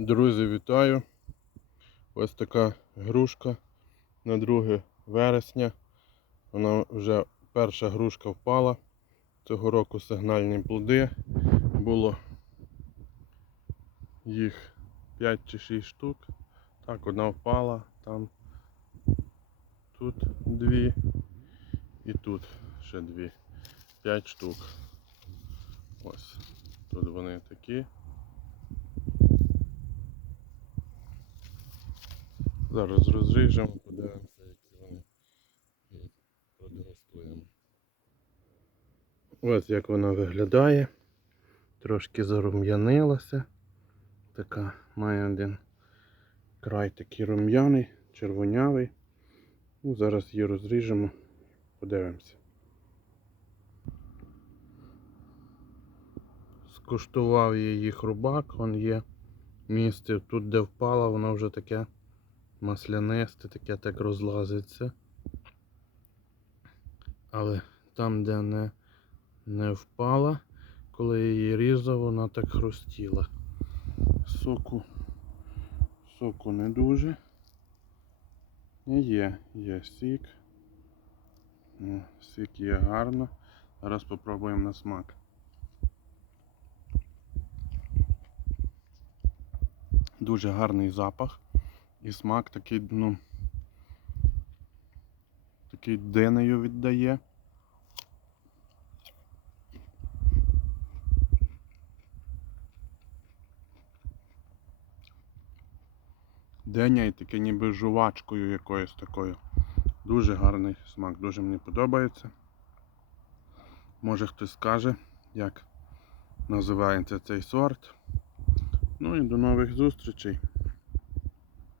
Друзі, вітаю! Ось така грушка на 2 вересня. Вона вже перша грушка впала. Цього року сигнальні плоди. Було їх 5 чи 6 штук. Так, одна впала, там тут дві і тут ще дві. 5 штук. Ось. Тут вони такі. Зараз розріжемо, подивимося, які вони і. Ось як вона виглядає. Трошки зарум'янилася. Така має один край такий рум'яний, червонявий. Ну, зараз її розріжемо, подивимося. Скуштував її хрубак, вон є місце. Тут де впала, воно вже таке маслянисте, таке так розлазиться. Але там, де не, не впала, коли я її різав, вона так хрустіла. Соку, соку не дуже. Є, є сік. Сік є гарно. Зараз спробуємо на смак. Дуже гарний запах. І смак такий, ну, такий динею віддає. Деня і таке ніби жувачкою якоюсь такою. Дуже гарний смак, дуже мені подобається. Може хтось скаже, як називається цей сорт. Ну і до нових зустрічей.